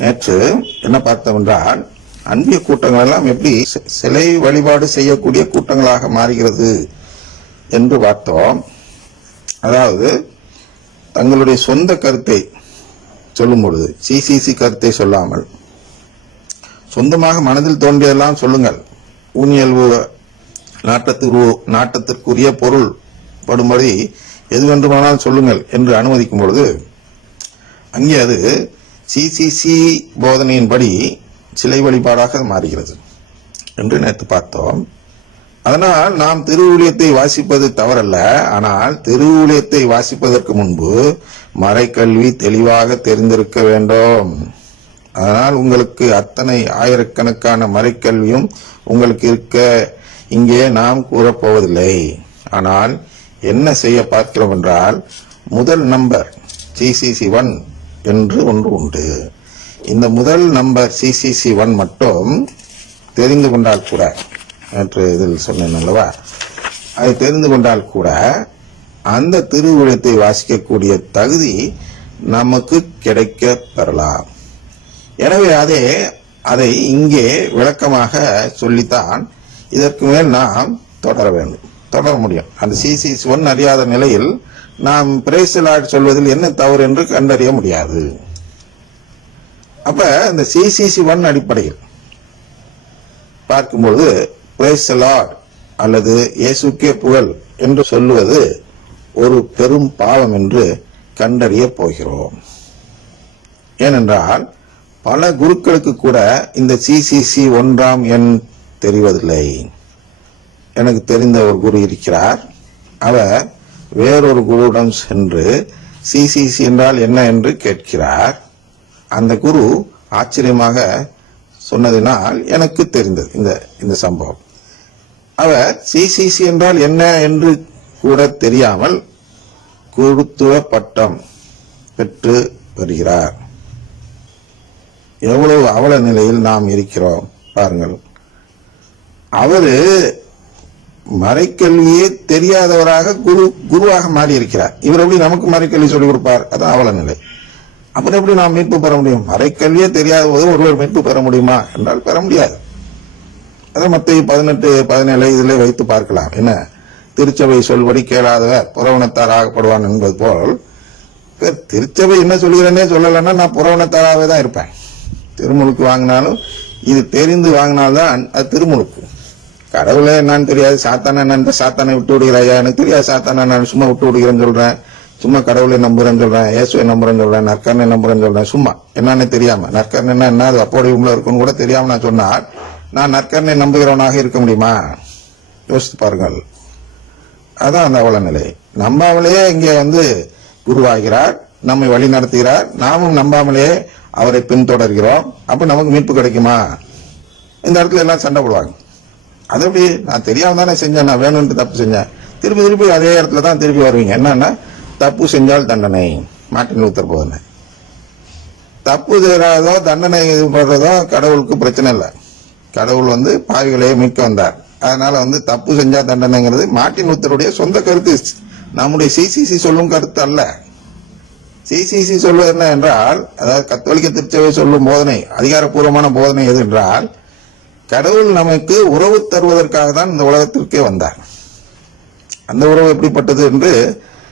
நேற்று என்ன பார்த்தோம் என்றால் அன்பிய கூட்டங்கள் எல்லாம் எப்படி சிலை வழிபாடு செய்யக்கூடிய கூட்டங்களாக மாறுகிறது என்று பார்த்தோம். அதாவது தங்களுடைய சொந்த கருத்தை சொல்லும் பொழுது சிசிசி கருத்தை சொல்லாமல் சொந்தமாக மனதில் தோன்றியதெல்லாம் சொல்லுங்கள். ஊனியல்வு நாட்டத்திற்கு நாட்டத்திற்குரிய பொருள் படும்படி எது வேண்டுமானால் சொல்லுங்கள் என்று அனுமதிக்கும் பொழுது அங்கே அது சிசிசி போதனையின்படி சிலை வழிபாடாக மாறுகிறது. என்று நேற்று பார்த்தோம். அதனால் நாம் திருவுளியத்தை வாசிப்பது தவறல்ல. ஆனால் திருவுளியத்தை வாசிப்பதற்கு முன்பு மறைக்கல்வி தெளிவாக தெரிந்திருக்க வேண்டும். அதனால் உங்களுக்கு அத்தனை ஆயிரக்கணக்கான மறைக்கல்வியும் உங்களுக்கு இருக்க இங்கே நாம் கூறப்போவதில்லை. ஆனால் என்ன செய்ய பார்க்கிறோம் என்றால் முதல் நம்பர் சிசிசி ஒன் என்று ஒன்று உண்டு. இந்த முதல் நம்பர் சிசிசி ஒன் மட்டும் தெரிந்து கொண்டால் கூட நேற்று இதில் சொன்னேன் அல்லவா? அதை தெரிந்து கொண்டால் கூட அந்த திருவிழத்தை வாசிக்கக்கூடிய தகுதி நமக்கு கிடைக்க பெறலாம். எனவே அதே அதை இங்கே விளக்கமாக சொல்லித்தான் இதற்கு மேல் நாம் தொடர வேண்டும். தொடர முடியும். அந்த சிசிசி ஒன் அறியாத நிலையில் நாம் பிரேசலாட் சொல்வதில் என்ன தவறு என்று கண்டறிய முடியாது. அப்ப இந்த சிசிசி ஒன் அடிப்படையில் பார்க்கும்பொழுது பிரைஸ் அல்லது இயேசுக்கே புகழ் என்று சொல்லுவது ஒரு பெரும் பாவம் என்று கண்டறிய போகிறோம். ஏனென்றால் பல குருக்களுக்கு கூட இந்த சிசிசி ஒன்றாம் எண் தெரிவதில்லை. எனக்கு தெரிந்த ஒரு குரு இருக்கிறார். அவர் வேறொரு குருவிடம் சென்று சிசிசி என்றால் என்ன என்று கேட்கிறார்? அந்த குரு ஆச்சரியமாக சொன்னதினால் எனக்கு தெரிந்தது இந்த இந்த சம்பவம். அவர் சிசிசி என்றால் என்ன என்று கூட தெரியாமல் குருத்துவ பட்டம் பெற்று வருகிறார். எவ்வளவு அவல நிலையில் நாம் இருக்கிறோம் பாருங்கள். அவரு மறைக்கல்வியே தெரியாதவராக குரு குருவாக மாறி இருக்கிறார் இவர் எப்படி நமக்கு மறைக்கல்வி சொல்லிக் கொடுப்பார்? அது அவல நிலை. அப்புறம் எப்படி நாம் மீட்பு பெற முடியும்? மறைக்கல்வியே தெரியாத போது ஒருவர் மீட்பு பெற முடியுமா? என்றால் பெற முடியாது. அதை மத்திய பதினெட்டு பதினேழு இதில் வைத்து பார்க்கலாம். என்ன? திருச்சபை சொல்படி கேளாதவர் புறவணத்தார் ஆகப்படுவான் என்பது போல் திருச்சபை என்ன சொல்கிறேனே சொல்லலைன்னா நான் புறவணத்தாராகவே தான் இருப்பேன். திருமுழுக்கு வாங்கினாலும் இது தெரிந்து வாங்கினால்தான் அது திருமுழுக்கு. கடவுளே என்னன்னு தெரியாது. சாத்தான என்னன்னு சாத்தானை விட்டு விடுகிறாயா? எனக்கு தெரியாது சாத்தானா நான் சும்மா விட்டு விடுகிறேன்னு சொல்றேன். சும்மா கடவுளை நம்புறேன்னு சொல்றேன். இயேசுவை நம்புறேன்னு சொல்றேன். நற்கரனை நம்புறேன்னு சொல்றேன். சும்மா. என்னன்னு தெரியாம. நற்கரன் என்ன? அது அப்போடைய உள்ள இருக்குன்னு கூட தெரியாம நான் சொன்னால் நான் நற்கரனை நம்புகிறவனாக இருக்க முடியுமா? யோசித்து பாருங்கள். அதான் அந்த அவல நிலை நம்பாமலேயே இங்கே வந்து குருவாகிறார் நம்மை வழி நடத்துகிறார். நாமும் நம்பாமலே அவரை பின்தொடர்கிறோம். அப்ப நமக்கு மீட்பு கிடைக்குமா? இந்த இடத்துல எல்லாம் சண்டை போடுவாங்க. அது எப்படி நான் தெரியாம தானே செஞ்சேன் நான் வேணும்னு தப்பு செஞ்சேன். திருப்பி திருப்பி அதே இடத்துல தான் திருப்பி வருவீங்க. என்னன்னா தப்பு செஞ்சால் தண்டனை. மாட்டின் லூத்தர் போதனை. தப்பு செய்யறதோ தண்டனை இது பண்றதோ கடவுளுக்கு பிரச்சனை இல்லை. கடவுள் வந்து பாவிகளையே மீட்க வந்தார். அதனால வந்து தப்பு செஞ்சா தண்டனைங்கிறது மாட்டின் லூத்தருடைய சொந்த கருத்து. நம்முடைய சிசிசி சொல்லும் கருத்து அல்ல. சிசிசி சொல்வது என்ன என்றால் அதாவது கத்தோலிக்க திருச்சபை சொல்லும் போதனை அதிகாரப்பூர்வமான போதனை எது என்றால் கடவுள் நமக்கு உறவு தருவதற்காக தான் இந்த உலகத்திற்கே வந்தார். அந்த உறவு எப்படிப்பட்டது என்று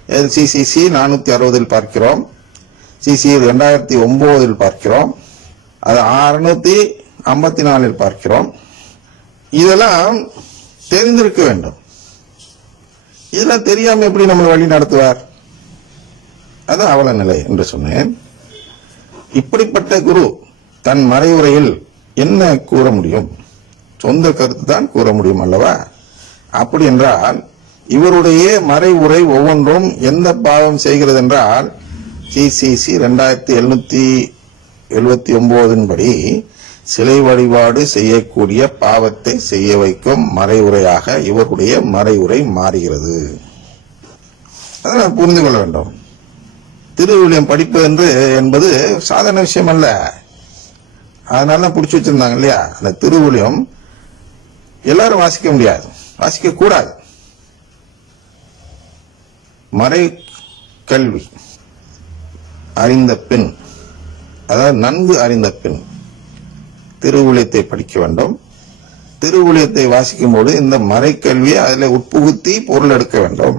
சிசிசி நானூத்தி அறுபதில் பார்க்கிறோம். சிசி ரெண்டாயிரத்தி ஒன்பதில் பார்க்கிறோம். அது அறுநூத்தி ஐம்பத்தி நாலில் பார்க்கிறோம். இதெல்லாம் தெரிந்திருக்க வேண்டும். இதெல்லாம் தெரியாம எப்படி நம்ம வழி நடத்துவார்? அது அவல நிலை என்று சொன்னேன். இப்படிப்பட்ட குரு தன் மறைவுரையில் என்ன கூற முடியும்? சொந்த கருத்து தான் கூற முடியும் அல்லவா? அப்படி என்றால் இவருடைய மறைவுரை ஒவ்வொன்றும் எந்த பாவம் செய்கிறது என்றால் சிசிசி ரெண்டாயிரத்தி எழுநூத்தி எழுபத்தி ஒன்பதின் படி சிலை வழிபாடு செய்யக்கூடிய பாவத்தை செய்ய வைக்கும் மறைவுரையாக இவருடைய மறைவுரை மாறுகிறது. அதை நாம் புரிந்து கொள்ள வேண்டும். திருவிழியம் படிப்பு என்று என்பது சாதாரண விஷயம் அல்ல. அதனால தான் பிடிச்சி வச்சிருந்தாங்க இல்லையா? அந்த திருவிழியம் எல்லாரும் வாசிக்க முடியாது. வாசிக்க கூடாது. மறை கல்வி அறிந்த பெண் அதாவது நன்கு அறிந்த பின் திருவுளியத்தை படிக்க வேண்டும். திருவுளியத்தை வாசிக்கும் போது இந்த மறைக்கல்வியை அதில் உட்புகுத்தி பொருள் எடுக்க வேண்டும்.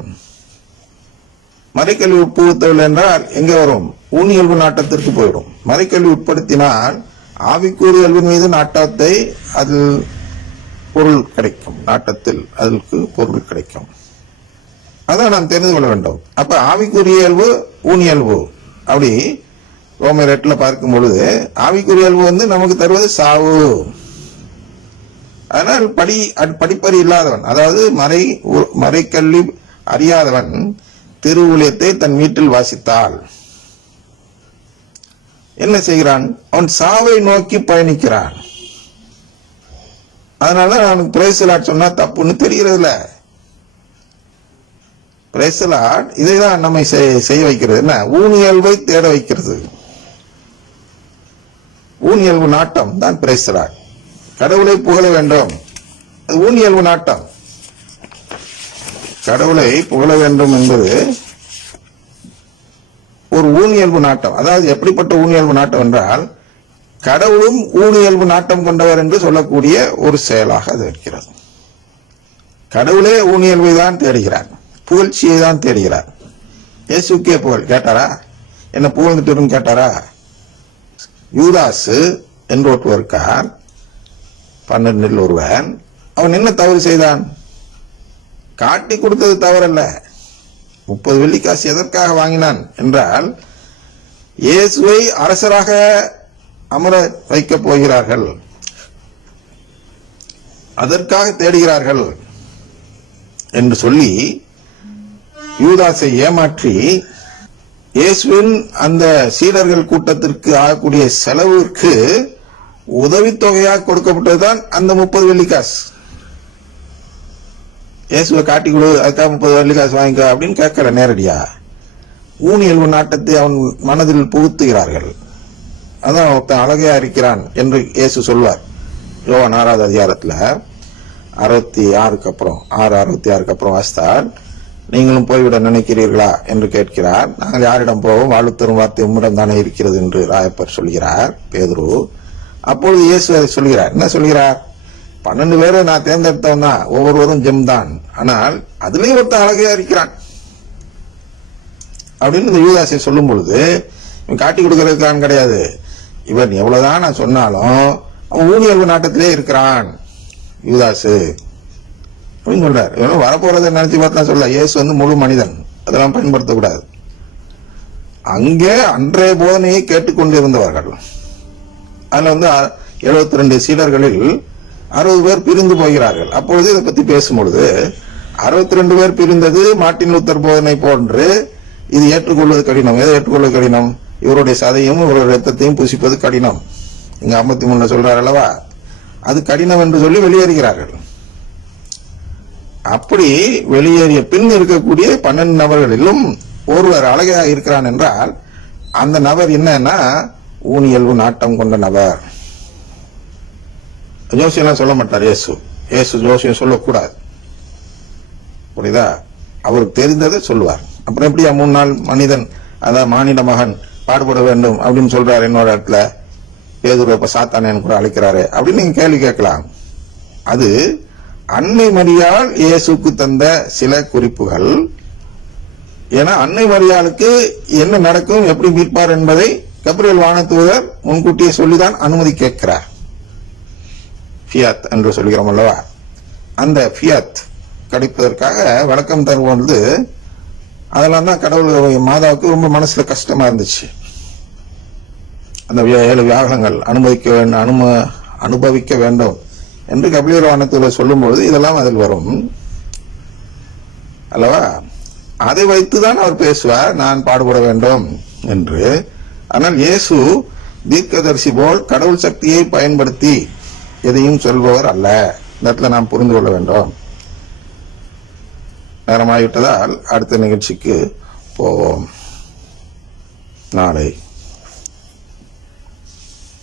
மறைக்கல்வி உட்புகுத்தவில்லை என்றால் எங்க வரும்? ஊனியல்பு நாட்டத்திற்கு போயிடும். மறைக்கல்வி உட்படுத்தினால் ஆவிக்கூறியல்பின் மீது நாட்டத்தை அதில் பொருள் கிடைக்கும். நாட்டத்தில் அதற்கு பொருள் கிடைக்கும். அதான் நாம் தெரிந்து கொள்ள வேண்டும். அப்ப ஆவிக்குரிய இயல்பு ஊனியல்பு அப்படி ரோமர் எட்டுல பார்க்கும் பொழுது ஆவிக்குரிய இயல்பு வந்து நமக்கு தருவது சாவு. அதனால் படி படிப்பறி இல்லாதவன் அதாவது மறை உ- மறைக்கல்வி அறியாதவன் திருவுளியத்தை தன் வீட்டில் வாசித்தால். என்ன செய்கிறான்? அவன் சாவை நோக்கி பயணிக்கிறான். அதனால அவனுக்கு பிரேசலாட் சொன்னா தப்புன்னு தெரியறதில்ல பிரேசலாட் இதைதான் நம்மை செய்- செய்ய வைக்கிறது. என்ன? ஊனியல்வை தேட வைக்கிறது. ஊனியல்வு நாட்டம் தான் பிரேசலாட் கடவுளை புகழ வேண்டும். அது ஊனியல்பு நாட்டம். கடவுளை புகழ வேண்டும் என்பது ஒரு ஊனியல்பு நாட்டம். அதாவது எப்படிப்பட்ட ஊனியல்பு நாட்டம் என்றால் கடவுளும் ஊனியல்பு நாட்டம் கொண்டவர் என்று சொல்லக்கூடிய ஒரு செயலாக அது இருக்கிறது. கடவுளே ஊனியல்பை தான் தேடுகிறார். புகழ்ச்சியை தான் தேடுகிறார். இயேசுக்கே புகழ். கேட்டாரா? என்ன புகழ்ந்துட்டு கேட்டாரா? யூதாசு என்று ஒருவருக்கான் பன்னெண்டில் ஒருவன் அவன் என்ன தவறு செய்தான்? காட்டி கொடுத்தது தவறல்ல. முப்பது வெள்ளிக்காசு எதற்காக வாங்கினான்? என்றால் இயேசுவை அரசராக அமர வைக்கப் போகிறார்கள். அதற்காக தேடுகிறார்கள் என்று சொல்லி யூதாசை ஏமாற்றி இயேசுவின் அந்த சீடர்கள் கூட்டத்திற்கு ஆகக்கூடிய செலவிற்கு உதவித்தொகையாக கொடுக்கப்பட்டதுதான் அந்த முப்பது வெள்ளிக்காசு இயேசுவை காட்டி கொடு அதுக்காக முப்பது வெள்ளிக்காசு வாங்கிக்க அப்படின்னு கேட்கல நேரடியா ஊனியல்வு நாட்டத்தை அவன் மனதில் புகுத்துகிறார்கள். அதான் ஒருத்தன் அழகையா இருக்கிறான் என்று இயேசு சொல்வார். யோவான் ஆறாவது அதிகாரத்துல அறுபத்தி ஆறுக்கு அப்புறம் ஆறு அறுபத்தி ஆறுக்கு அப்புறம் வாசித்தால் நீங்களும் போய்விட நினைக்கிறீர்களா? என்று கேட்கிறார். நாங்கள் யாரிடம் போவோம்? வாழ்த்தரும் வார்த்தை உம்மிடம் தானே இருக்கிறது? என்று ராயப்பர் சொல்கிறார். பேதுரு அப்பொழுது இயேசு அதை சொல்கிறார். என்ன சொல்கிறார்? பன்னெண்டு பேரை நான் தேர்ந்தெடுத்தவன் தான் ஒவ்வொருவரும் ஜெம் தான். ஆனால் அதுலேயும் ஒருத்தன் அழகையா இருக்கிறான். அப்படின்னு இந்த யூதாசை சொல்லும் பொழுது காட்டி கொடுக்கறதுக்கான் கிடையாது. இவன் எவ்வளவுதான் நான் சொன்னாலும் அவன் ஊழியர்வு நாட்டத்திலே இருக்கிறான். யுவதாசு அப்படின்னு சொல்றார். இவனும் வரப்போறதை நினைச்சு பார்த்தா சொல்ல இயேசு வந்து முழு மனிதன். அதெல்லாம் பயன்படுத்தக்கூடாது. அங்கே அன்றைய போதனையை கேட்டுக்கொண்டிருந்தவர்கள் அதுல வந்து எழுபத்தி ரெண்டு சீடர்களில் அறுபது பேர் பிரிந்து போகிறார்கள். அப்பொழுது இதை பத்தி பேசும்பொழுது அறுபத்தி ரெண்டு பேர் பிரிந்தது மாட்டின் லூத்தர் போதனை போன்று இது ஏற்றுக்கொள்வது கடினம். எதை ஏற்றுக்கொள்வது கடினம்? இவருடைய சதையும் இவருடைய ரத்தத்தையும் புசிப்பது கடினம். இங்க ஐம்பத்தி மூணுல சொல்றாரு அல்லவா? அது கடினம் என்று சொல்லி வெளியேறுகிறார்கள். அப்படி வெளியேறிய பின் இருக்கக்கூடிய பன்னெண்டு நபர்களிலும் ஒருவர் அழகாக இருக்கிறான் என்றால் அந்த நபர் என்னன்னா ஊனியல்பு நாட்டம் கொண்ட நபர். ஜோசியெல்லாம் சொல்ல மாட்டார் இயேசு. இயேசு ஜோசியம் சொல்லக்கூடாது. புரியுதா? அவருக்கு தெரிந்ததை சொல்லுவார். அப்புறம் எப்படியா மூணு நாள் மனிதன் அதான் மானிட மகன் பாடுபட வேண்டும் அப்படின்னு சொல்றாரு இன்னொரு இடத்துல. பேதுரு இப்ப சாத்தானேன்னு கூட அழைக்கிறாரு. அப்படின்னு நீங்க கேள்வி கேட்கலாம். அது அன்னை மரியாள் இயேசுக்கு தந்த சில குறிப்புகள். ஏன்னா அன்னை மரியாளுக்கு என்ன நடக்கும் எப்படி மீட்பார் என்பதை கபிரியல் வானத்துவதர் முன்கூட்டியே சொல்லிதான் அனுமதி கேட்கிறார். ஃபியாத் என்று சொல்கிறோம் அல்லவா? அந்த ஃபியாத் கிடைப்பதற்காக வழக்கம் தருவது அதெல்லாம் தான் கடவுள் மாதாவுக்கு ரொம்ப மனசுல கஷ்டமா இருந்துச்சு. அந்த ஏழு வியாகங்கள் அனுமதிக்க வேண்டும் அனும அனுபவிக்க வேண்டும் என்று கபிலர் வானத்தில் சொல்லும்பொழுது இதெல்லாம் அதில் வரும். அல்லவா? அதை வைத்துதான் அவர் பேசுவார் நான் பாடுபட வேண்டும் என்று. ஆனால் இயேசு தீர்க்கதரிசி போல் கடவுள் சக்தியை பயன்படுத்தி எதையும் சொல்பவர் அல்ல. இந்த இடத்துல நாம் புரிந்து கொள்ள வேண்டும். நேரமாகிவிட்டதால் அடுத்த நிகழ்ச்சிக்கு போவோம். நாளை